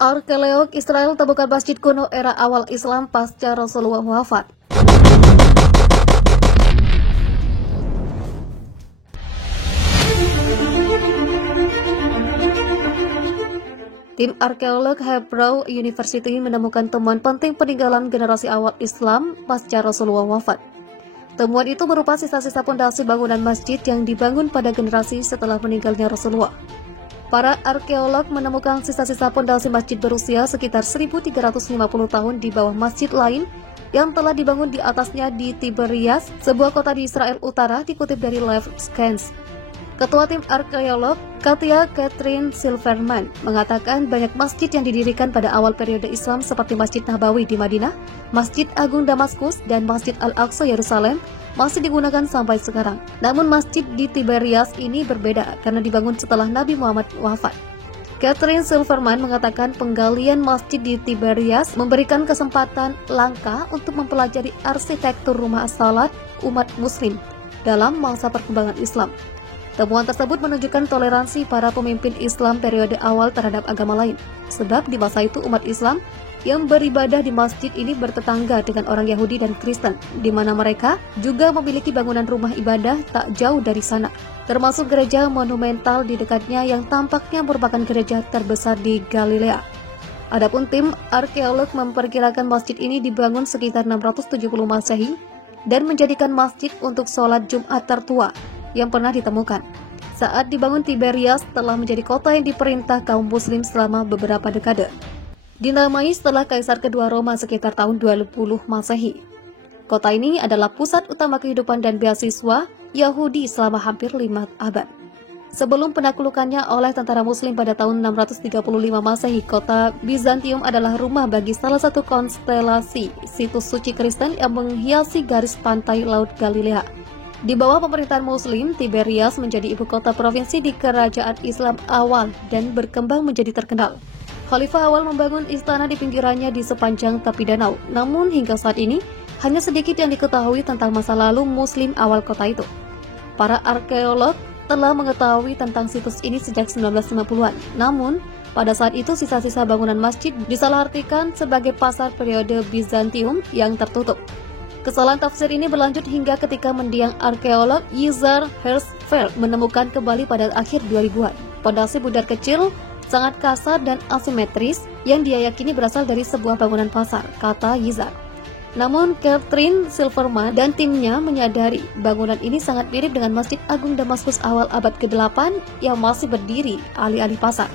Arkeolog Israel temukan masjid kuno era awal Islam pasca Rasulullah wafat. Tim arkeolog Hebrew University menemukan temuan penting peninggalan generasi awal Islam pasca Rasulullah wafat. Temuan itu berupa sisa-sisa pondasi bangunan masjid yang dibangun pada generasi setelah meninggalnya Rasulullah. Para arkeolog menemukan sisa-sisa pondasi masjid berusia sekitar 1350 tahun di bawah masjid lain yang telah dibangun di atasnya di Tiberias, sebuah kota di Israel Utara, dikutip dari Life Scans. Ketua tim arkeolog, Katia Catherine Silverman, mengatakan banyak masjid yang didirikan pada awal periode Islam seperti Masjid Nabawi di Madinah, Masjid Agung Damaskus, dan Masjid Al-Aqsa Yerusalem masih digunakan sampai sekarang. Namun masjid di Tiberias ini berbeda karena dibangun setelah Nabi Muhammad wafat. Catherine Silverman mengatakan penggalian masjid di Tiberias memberikan kesempatan langka untuk mempelajari arsitektur rumah salat umat muslim dalam masa perkembangan Islam. Temuan tersebut menunjukkan toleransi para pemimpin Islam periode awal terhadap agama lain, sebab di masa itu umat Islam yang beribadah di masjid ini bertetangga dengan orang Yahudi dan Kristen, di mana mereka juga memiliki bangunan rumah ibadah tak jauh dari sana, termasuk gereja monumental di dekatnya yang tampaknya merupakan gereja terbesar di Galilea. Adapun tim arkeolog memperkirakan masjid ini dibangun sekitar 670 Masehi dan menjadikan masjid untuk sholat Jumat tertua yang pernah ditemukan. Saat dibangun, Tiberias telah menjadi kota yang diperintah kaum muslim selama beberapa dekade. Dinamai setelah Kaisar kedua Roma sekitar tahun 20 Masehi. Kota ini adalah pusat utama kehidupan dan beasiswa Yahudi selama hampir 5 abad. Sebelum penaklukannya oleh tentara muslim pada tahun 635 Masehi, kota Bizantium adalah rumah bagi salah satu konstelasi situs suci Kristen yang menghiasi garis pantai Laut Galilea. Di bawah pemerintahan Muslim, Tiberias menjadi ibu kota provinsi di kerajaan Islam awal dan berkembang menjadi terkenal. Khalifah awal membangun istana di pinggirannya di sepanjang tepi danau, namun hingga saat ini hanya sedikit yang diketahui tentang masa lalu Muslim awal kota itu. Para arkeolog telah mengetahui tentang situs ini sejak 1950-an, namun pada saat itu sisa-sisa bangunan masjid disalahartikan sebagai pasar periode Bizantium yang tertutup. Kesalahan tafsir ini berlanjut hingga ketika mendiang arkeolog Yizar Herzfeld menemukan kembali pada akhir 2000-an pondasi bundar kecil sangat kasar dan asimetris yang dia yakini berasal dari sebuah bangunan pasar, kata Yizar. Namun Catherine Silverman dan timnya menyadari bangunan ini sangat mirip dengan Masjid Agung Damaskus awal abad ke-8 yang masih berdiri alih-alih pasar.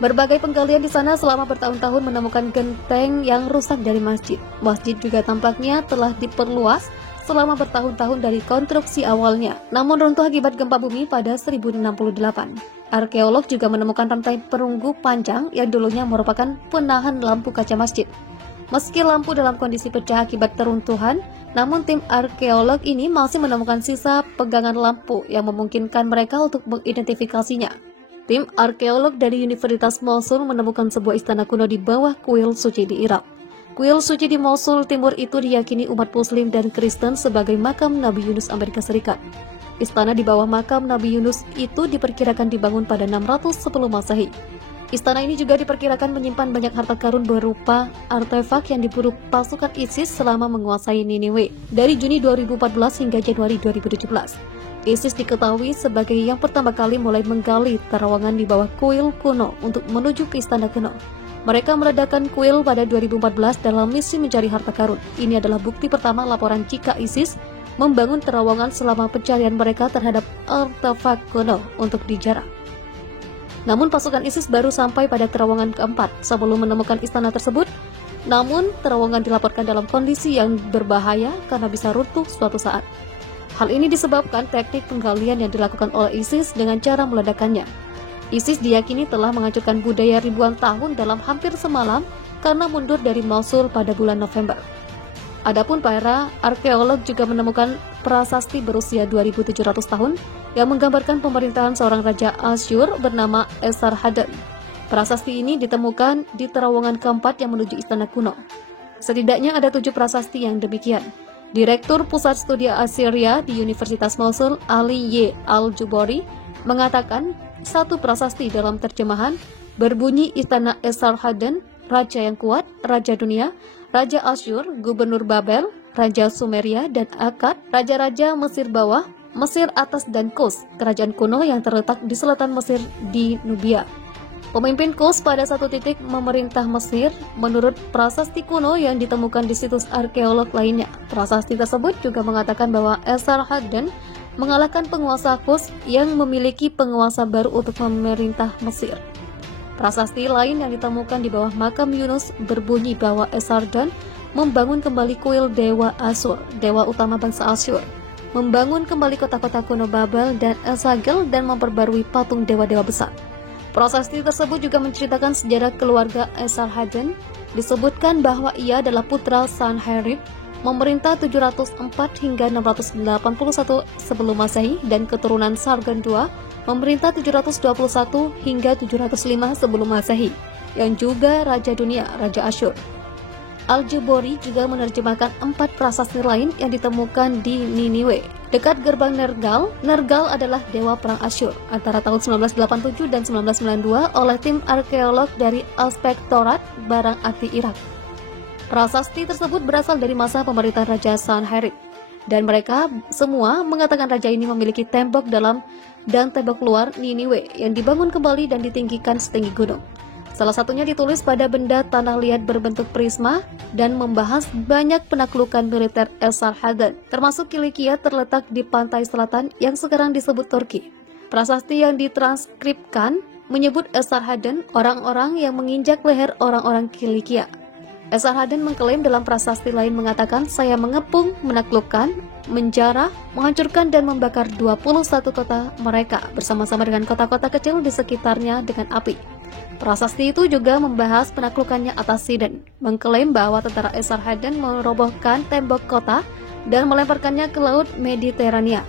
Berbagai penggalian di sana selama bertahun-tahun menemukan genteng yang rusak dari masjid. Masjid juga tampaknya telah diperluas selama bertahun-tahun dari konstruksi awalnya, namun runtuh akibat gempa bumi pada 1068. Arkeolog juga menemukan rantai perunggu panjang yang dulunya merupakan penahan lampu kaca masjid. Meski lampu dalam kondisi pecah akibat teruntuhan, namun tim arkeolog ini masih menemukan sisa pegangan lampu yang memungkinkan mereka untuk mengidentifikasinya. Tim arkeolog dari Universitas Mosul menemukan sebuah istana kuno di bawah kuil suci di Irak. Kuil suci di Mosul Timur itu diyakini umat Muslim dan Kristen sebagai makam Nabi Yunus Amerika Serikat. Istana di bawah makam Nabi Yunus itu diperkirakan dibangun pada 610 Masehi. Istana ini juga diperkirakan menyimpan banyak harta karun berupa artefak yang diburu pasukan ISIS selama menguasai Niniwe dari Juni 2014 hingga Januari 2017. ISIS diketahui sebagai yang pertama kali mulai menggali terowongan di bawah kuil kuno untuk menuju ke istana kuno. Mereka meledakkan kuil pada 2014 dalam misi mencari harta karun. Ini adalah bukti pertama laporan jika ISIS membangun terowongan selama pencarian mereka terhadap artefak kuno untuk dijarah. Namun pasukan ISIS baru sampai pada terowongan keempat sebelum menemukan istana tersebut. Namun terowongan dilaporkan dalam kondisi yang berbahaya karena bisa runtuh suatu saat. Hal ini disebabkan teknik penggalian yang dilakukan oleh ISIS dengan cara meledakkannya. ISIS diyakini telah menghancurkan budaya ribuan tahun dalam hampir semalam karena mundur dari Mosul pada bulan November. Adapun para arkeolog juga menemukan prasasti berusia 2700 tahun yang menggambarkan pemerintahan seorang raja Asyur bernama Esarhaddon. Prasasti ini ditemukan di terowongan keempat yang menuju istana kuno. Setidaknya ada 7 prasasti yang demikian. Direktur Pusat Studi Assyria di Universitas Mosul, Ali Y. Al-Jubori, mengatakan satu prasasti dalam terjemahan Berbunyi istana Esarhaddon, raja yang kuat, raja dunia, raja Asyur, gubernur Babel, raja Sumeria dan Akkad, raja-raja Mesir bawah, Mesir atas dan Kos, kerajaan kuno yang terletak di selatan Mesir di Nubia. Pemimpin Kos pada satu titik memerintah Mesir menurut prasasti kuno yang ditemukan di situs arkeolog lainnya. Prasasti tersebut juga mengatakan bahwa Esarhaddon mengalahkan penguasa Kos yang memiliki penguasa baru untuk memerintah Mesir. Prasasti lain yang ditemukan di bawah makam Yunus berbunyi bahwa Esarhaddon membangun kembali kuil dewa Asur, dewa utama bangsa Asyur, membangun kembali kota-kota kuno Babel dan Esagil dan memperbarui patung dewa-dewa besar. Prasasti tersebut juga menceritakan sejarah keluarga Esarhaddon. Disebutkan bahwa ia adalah putra Sanherib, memerintah 704 hingga 681 sebelum Masehi, dan keturunan Sargon II, memerintah 721 hingga 705 sebelum Masehi, yang juga raja dunia, raja Asyur. Al-Jubori juga menerjemahkan 4 prasasti lain yang ditemukan di Niniwe, dekat gerbang Nergal. Nergal adalah dewa perang Asyur antara tahun 1987 dan 1992 oleh tim arkeolog dari Inspektorat Barang Antik Irak. Prasasti tersebut berasal dari masa pemerintahan Raja Sanherib, dan mereka semua mengatakan raja ini memiliki tembok dalam dan tembok luar Niniwe yang dibangun kembali dan ditinggikan setinggi gunung. Salah satunya ditulis pada benda tanah liat berbentuk prisma dan membahas banyak penaklukan militer Esarhaddon, termasuk Kilikia terletak di pantai selatan yang sekarang disebut Turki. Prasasti yang ditranskripkan menyebut Esarhaddon orang-orang yang menginjak leher orang-orang Kilikia. Esarhaddon mengklaim dalam prasasti lain mengatakan, saya mengepung, menaklukkan, menjarah, menghancurkan dan membakar 21 kota mereka bersama-sama dengan kota-kota kecil di sekitarnya dengan api. Prasasti itu juga membahas penaklukannya atas Sidon, mengklaim bahwa tentara Esarhaddon merobohkan tembok kota dan melemparkannya ke laut Mediterania.